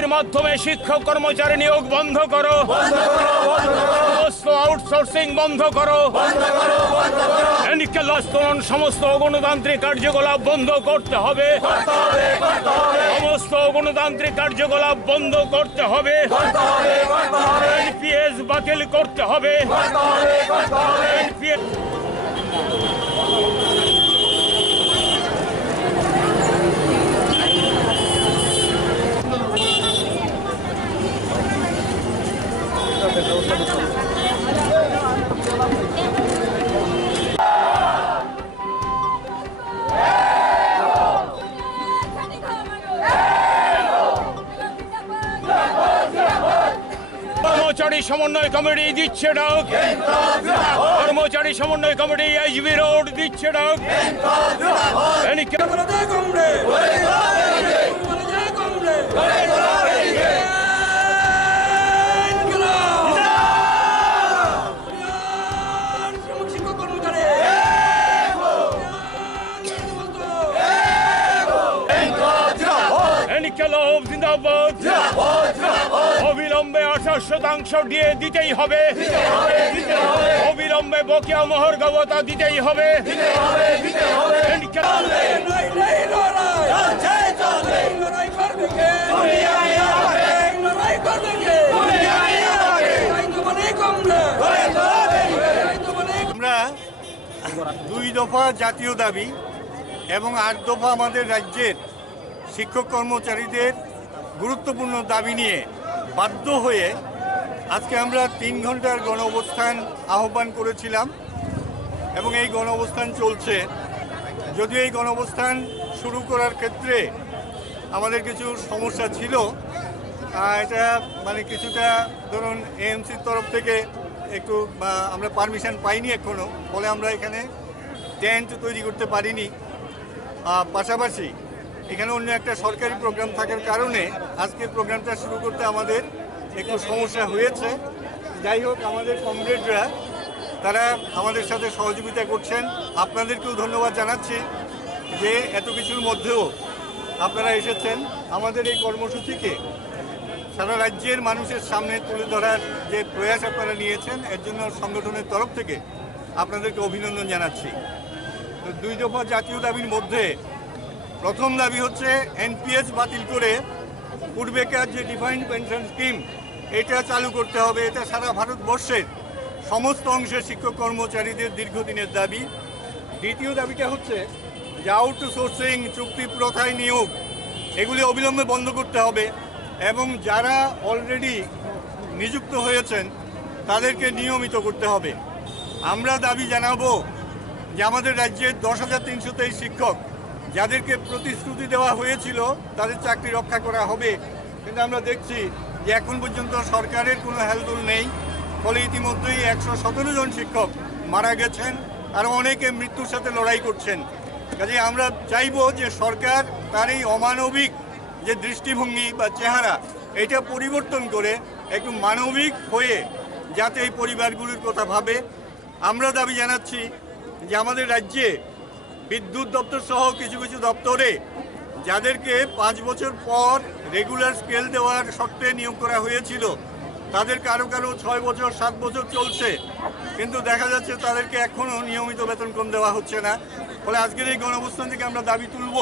চুক্তির মাধ্যমে শিক্ষক কর্মচারী নিয়োগ বন্ধ করো, সমস্ত আউটসোর্সিং বন্ধ করো, সমস্ত গণতান্ত্রিক কার্যকলাপ বন্ধ করতে হবে, সমস্ত গণতান্ত্রিক কার্যকলাপ বন্ধ করতে হবে, এনপিএস বাতিল করতে হবে। কর্মচারী সমন্বয় কমিটি দিচ্ছে ডাক, কর্মচারী সমন্বয় কমিটি এইচবি রোড দিচ্ছে ডাক। অবিলম্বে 28% দিয়ে দিতেই হবে, অবিলম্বে বকেয়া মোহর গবতা দিতেই হবে। আমরা 2 দফা জাতীয় দাবি এবং 8 দফা আমাদের রাজ্যের শিক্ষক কর্মচারীদের গুরুত্বপূর্ণ দাবি নিয়ে বাধ্য হয়ে আজকে আমরা 3 ঘন্টার গণ অবস্থান আহ্বান করেছিলাম এবং এই গণ অবস্থান চলছে। যদিও এই গণ অবস্থান শুরু করার ক্ষেত্রে আমাদের কিছু সমস্যা ছিল, এটা মানে কিছুটা ধরুন এএমসির তরফ থেকে একটু আমরা পারমিশন পাইনি এখনও, ফলে আমরা এখানে টেন্ট তৈরি করতে পারিনি। পাশাপাশি এখানে অন্য একটা সরকারি প্রোগ্রাম থাকার কারণে আজকের প্রোগ্রামটা শুরু করতে আমাদের একটু সমস্যা হয়েছে। যাই হোক, আমাদের কমরেডরা তারা আমাদের সাথে সহযোগিতা করছেন। আপনাদেরকেও ধন্যবাদ জানাচ্ছি যে এত কিছুর মধ্যেও আপনারা এসেছেন। আমাদের এই কর্মসূচিকে সারা রাজ্যের মানুষের সামনে তুলে ধরার যে প্রয়াস আপনারা নিয়েছেন, এর জন্য সংগঠনের তরফ থেকে আপনাদেরকে অভিনন্দন জানাচ্ছি। তো 2 দফা জাতীয় দাবির মধ্যে প্রথম দাবি হচ্ছে এনপিএস বাতিল করে পূর্বেকার যে ডিফাইন্ড পেনশন স্কিম এটা চালু করতে হবে। এটা সারা ভারতবর্ষের সমস্ত অংশের শিক্ষক কর্মচারীদের দীর্ঘদিনের দাবি। দ্বিতীয় দাবিটা হচ্ছে যে আউটসোর্সিং চুক্তি প্রথায় নিয়োগ এগুলি অবিলম্বে বন্ধ করতে হবে এবং যারা অলরেডি নিযুক্ত হয়েছেন তাদেরকে নিয়মিত করতে হবে। আমরা দাবি জানাবো যে আমাদের রাজ্যের 10,323 শিক্ষক যাদেরকে প্রতিশ্রুতি দেওয়া হয়েছিল তাদের চাকরি রক্ষা করা হবে, কিন্তু আমরা দেখছি যে এখন পর্যন্ত সরকারের কোনো হেলদোল নেই। ফলে ইতিমধ্যেই 117 জন শিক্ষক মারা গেছেন, আর অনেকে মৃত্যুর সাথে লড়াই করছেন। কাজে আমরা চাইব যে সরকার তার এই অমানবিক যে দৃষ্টিভঙ্গি বা চেহারা এটা পরিবর্তন করে একটু মানবিক হয়ে যাতে এই পরিবারগুলির কথা ভাবে। আমরা দাবি জানাচ্ছি যে আমাদের রাজ্যে বিদ্যুৎ দপ্তর সহ কিছু কিছু দপ্তরে যাদেরকে 5 বছর পর রেগুলার স্কেল দেওয়ার শর্তে নিয়োগ করা হয়েছিল, তাদের কারো কারো 6 বছর 7 বছর চলছে, কিন্তু দেখা যাচ্ছে তাদেরকে এখনও নিয়মিত বেতনক্রম দেওয়া হচ্ছে না। ফলে আজকের এই গণঅবস্থান থেকে আমরা দাবি তুলব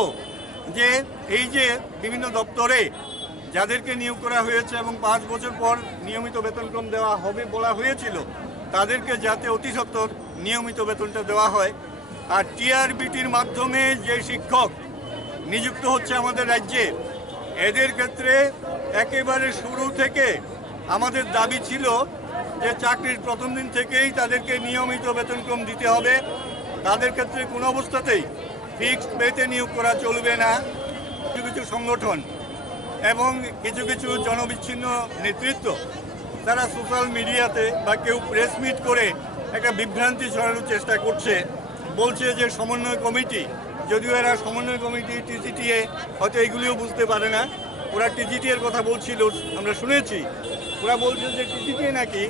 যে এই যে বিভিন্ন দপ্তরে যাদেরকে নিয়োগ করা হয়েছে এবং 5 বছর পর নিয়মিত বেতনক্রম দেওয়া হবে বলা হয়েছিল, তাদেরকে যাতে অতি সত্বর নিয়মিত বেতনটা দেওয়া হয়। আর টিআরবিটির মাধ্যমে যে শিক্ষক নিযুক্ত হচ্ছে আমাদের রাজ্যে, এদের ক্ষেত্রে একেবারে শুরু থেকে আমাদের দাবি ছিল যে চাকরির প্রথম দিন থেকেই তাদেরকে নিয়মিত বেতনক্রম দিতে হবে। তাদের ক্ষেত্রে কোনো অবস্থাতেই ফিক্সড পেতে নিয়োগ করা চলবে না। কিছু কিছু সংগঠন এবং কিছু কিছু জনবিচ্ছিন্ন নেতৃত্ব তারা সোশ্যাল মিডিয়াতে বা কেউ প্রেস মিট করে একটা বিভ্রান্তি ছড়ানোর চেষ্টা করছে, বলছে যে সমন্বয় কমিটি, যদিও এরা সমন্বয় কমিটি টিজিটিএ হয়তো এইগুলিও বুঝতে পারে না। ওরা টিজিটিএর কথা বলছিল, আমরা শুনেছি। ওরা বলছে যে টিজিটিএ নাকি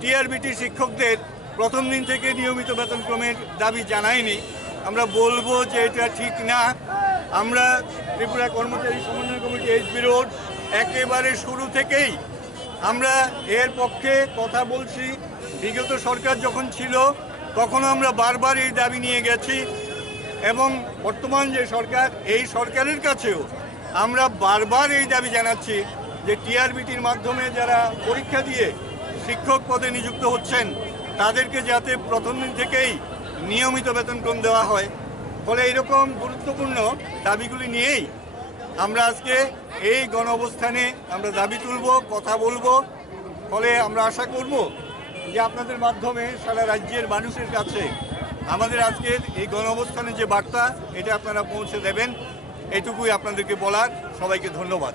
টিআরবিটি শিক্ষকদের প্রথম দিন থেকে নিয়মিত বেতনক্রমের দাবি জানায়নি। আমরা বলবো যে এটা ঠিক না। আমরা ত্রিপুরা কর্মচারী সমন্বয় কমিটি এইচবি রোড একেবারে শুরু থেকেই আমরা এর পক্ষে কথা বলছি। বিগত সরকার যখন ছিল তখন আমরা বারবার এই দাবি নিয়ে গেছি এবং বর্তমান যে সরকার, এই সরকারের কাছেও আমরা বারবার এই দাবি জানাচ্ছি যে টিআরবিটির মাধ্যমে যারা পরীক্ষা দিয়ে শিক্ষক পদে নিযুক্ত হচ্ছেন তাদেরকে যাতে প্রথম দিন থেকেই নিয়মিত বেতনক্রম দেওয়া হয়। ফলে এরকম গুরুত্বপূর্ণ দাবিগুলি নিয়েই আমরা আজকে এই গণ অবস্থানে আমরা দাবি তুলব, কথা বলবো। ফলে আমরা আশা করব যে আপনাদের মাধ্যমে সারা রাজ্যের মানুষের কাছে আমাদের আজকের এই গণ অবস্থানের যে বার্তা, এটা আপনারা পৌঁছে দেবেন। এটুকুই আপনাদেরকে বলার। সবাইকে ধন্যবাদ।